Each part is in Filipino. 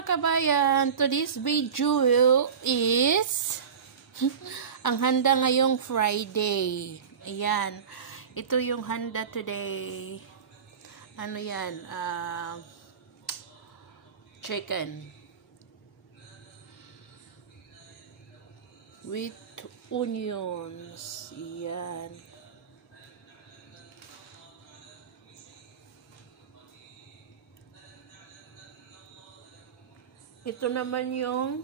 mga kabayan, today's video is ang handa ngayong Friday. Ayan. Ito yung handa today. Ano yan? Chicken. With onions. Ayan. Ito naman yung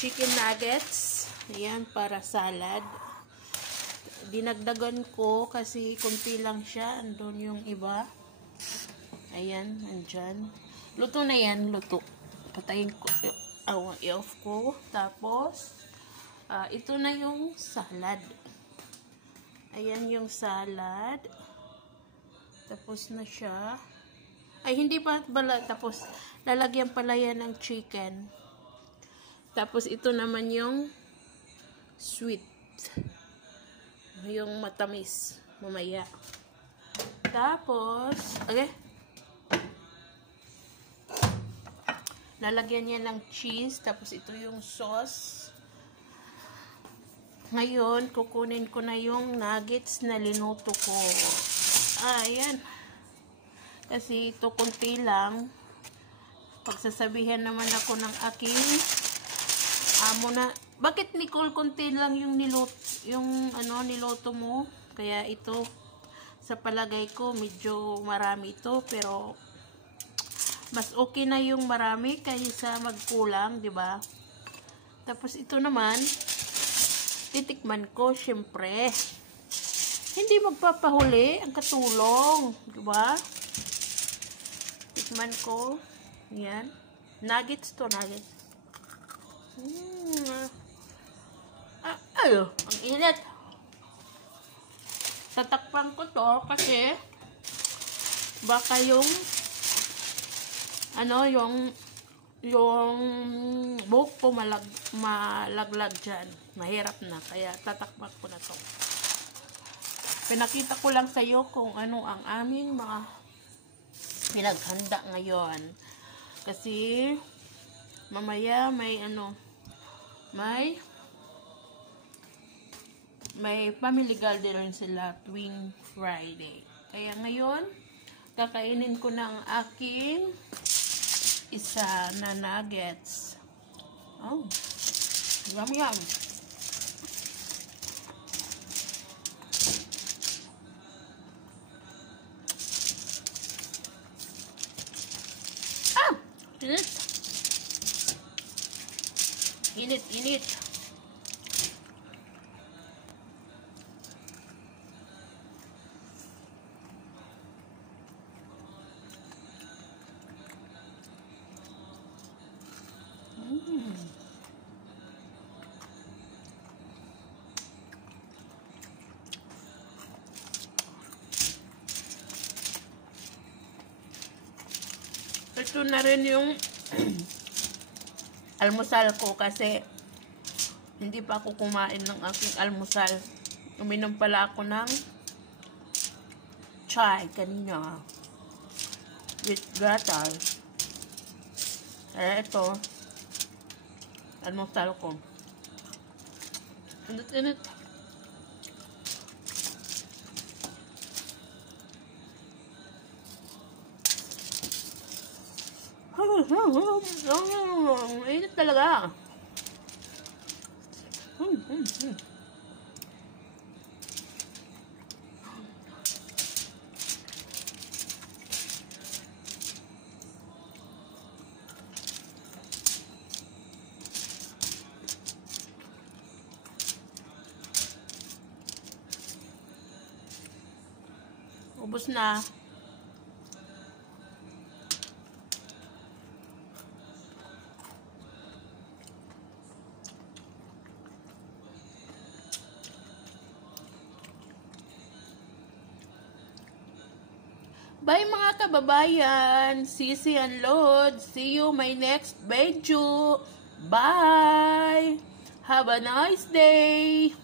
chicken nuggets. Ayan, para salad. Dinagdagan ko kasi kunti lang siya. Andun yung iba. Ayan, andyan. Luto na yan, luto. Patayin ko. I-off ko. Tapos, ito na yung salad. Ayan yung salad. Tapos na siya. Ay, hindi pa bala. Tapos, lalagyan pala yan ng chicken. Tapos, ito naman yung sweet. Yung matamis. Mamaya. Tapos, okay. Lalagyan niya ng cheese. Tapos, ito yung sauce. Ngayon, kukunin ko na yung nuggets na linuto ko. Ayan. Kasi ito kunti lang. Pagsasabihan naman ako ng aking amo na, bakit Nicole kunti lang yung niluto mo? Kaya ito, sa palagay ko, medyo marami ito. Pero, mas okay na yung marami kaysa magkulang, di ba? Tapos ito naman, titikman ko, syempre. Hindi magpapahuli ang katulong, di ba? Tikman ko. Yan. Nuggets to, nuggets. Ang init. Tatakpan ko to kasi baka yung yung buhok ko malaglag dyan. Mahirap na. Kaya tatakpan ko na to. Pinakita ko lang sa iyo kung ano ang aming mga pinaghanda ngayon. Kasi mamaya may family gathering sila tuwing Friday. Kaya ngayon kakainin ko na ang aking isa na nuggets. Oh, yum yum. Init. Init, init. Ito na rin yung almusal ko kasi hindi pa ako kumain ng aking almusal. Uminom pala ako ng chai kanina with gatal. Kaya ito, almusal ko. Init-init. Init talaga. Ubos na. Bye mga kababayan. Sisi and Lord. See you my next video. Bye. Have a nice day.